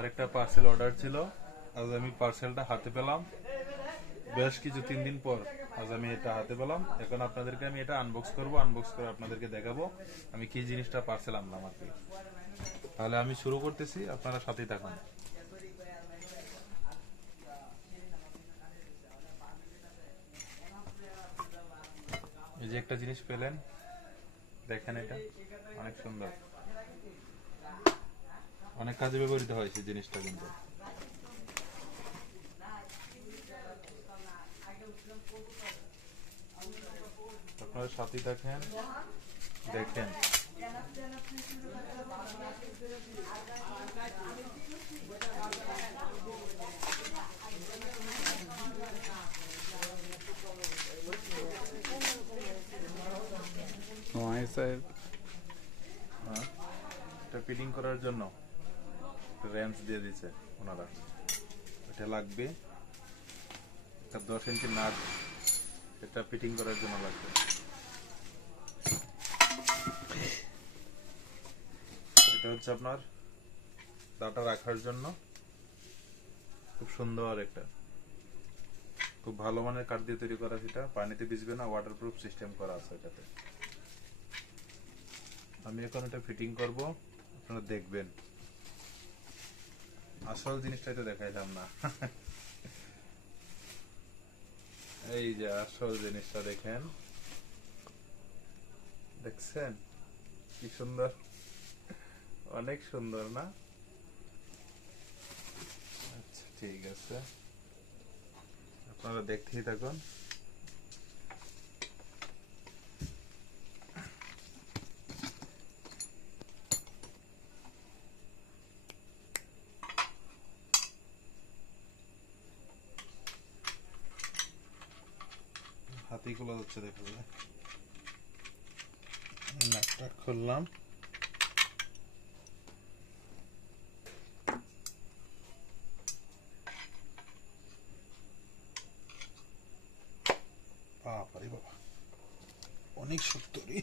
আমার একটা parcel order ছিল, আজ আমি পার্সেলটা হাতে পেলাম। বেশ কিছু 3 দিন পর আজ আমি এটা হাতে পেলাম। এখন আপনাদেরকে আমি এটা আনবক্স করব, আনবক্স করে আপনাদেরকে দেখাবো আমি কি জিনিসটা পার্সেল আনলাম আর কি। তাহলে আমি শুরু করতেছি, আপনারা সাথেই থাকুন। এই যে একটা জিনিস পেলেন, দেখেন এটা অনেক সুন্দর, অনেক কাজে ব্যবহৃত হয়েছে জিনিসটা। কিন্তু আপনারা সাথেই থাকেন, দেখেন। এটা ফিটিং করার জন্য রেঞ্জ দিয়ে দিচ্ছে ওনারা। এটা লাগবে একটা 10 ইঞ্চি নাট, এটা ফিটিং করার জন্য লাগবে। এটা হচ্ছে আপনার ডাটা রাখার জন্য, খুব সুন্দর একটা, খুব ভালো মানের কাঠ দিয়ে তৈরি করা। সেটা পানিতে ভিজবে না, ওয়াটারপ্রুফ সিস্টেম করা আছে এটাতে। আমি এখন এটা ফিটিং করব, আপনারা দেখবেন। আসল জিনিসটা তো দেখাইলাম না। এই যে আসল জিনিসটা দেখেন, দেখছেন কি সুন্দর, অনেক সুন্দর না? আচ্ছা ঠিক আছে, আপনারা দেখতেই থাকুন। হাতেই খোলা যাচ্ছে, দেখা যায়। নাটটা খুললাম, বাবারে বাবা, অনেক শক্ত রে।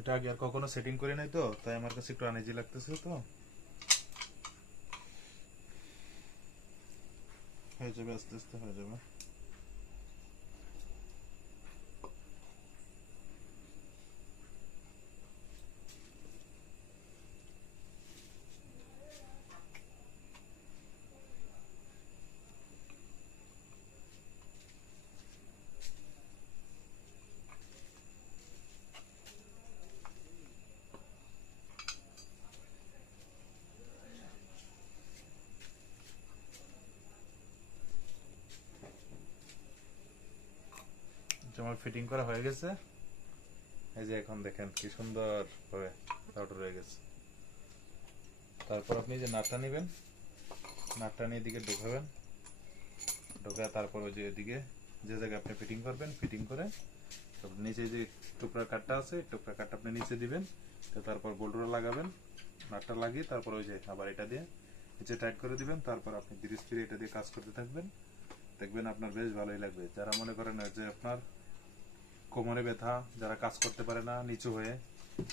ওটা আগে আর কখনো সেটিং করে নাই তো, তাই আমার কাছে একটু আনইজি লাগতেছে। তো হয়ে যাবে, আস্তে আস্তে হয়ে যাবে। আমার ফিটিং করা হয়ে গেছে। এই যে এখন দেখেন কি সুন্দর ভাবে আউট হয়ে গেছে। তারপর আপনি যে নাটটা নেবেন, নাটটা নিয়ে এদিকে ঢোকাবেন, ঢোকা তারপর ওই যে এদিকে যে জায়গায় আপনি ফিটিং করবেন, ফিটিং করে নিচে যে টুকরা কাঠটা আছে, টুকরা কাঠটা আপনি নিচে দিবেন। তো তারপর বোল্টটা লাগাবেন, নাটটা লাগিয়ে তারপর ওই যে আবার এটা দিয়ে নিচে টাইট করে দিবেন। তারপর আপনি ধীরে ধীরে এটা দিয়ে কাজ করতে থাকবেন, দেখবেন আপনার বেশ ভালোই লাগবে। যারা মনে করেন যে আপনার কোমরে ব্যথা, যারা কাজ করতে পারে না নিচু হয়ে,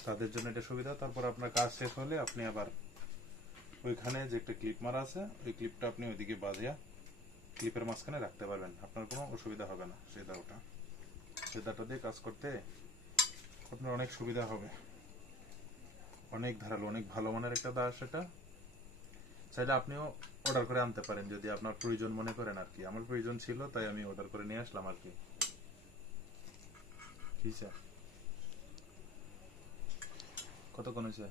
তাদের জন্য এটা সুবিধা। তারপর আপনার কাজ শেষ হলে আপনি আবার ওইখানে যে একটা ক্লিপ মারা আছে, ওই ক্লিপটা আপনি ওইদিকে বাজিয়া ক্লিপের মাঝখানে রাখতে পারবেন, আপনার কোনো অসুবিধা হবে না। সেই দাঁটা দিয়ে কাজ করতে আপনার অনেক সুবিধা হবে। অনেক ধারালো, অনেক ভালো মানের একটা দা। সেটা চাইলে আপনিও অর্ডার করে আনতে পারেন যদি আপনার প্রয়োজন মনে করেন আর কি। আমার প্রয়োজন ছিল, তাই আমি অর্ডার করে নিয়ে আসলাম আর কি। কতক্ষণ হয়েছে?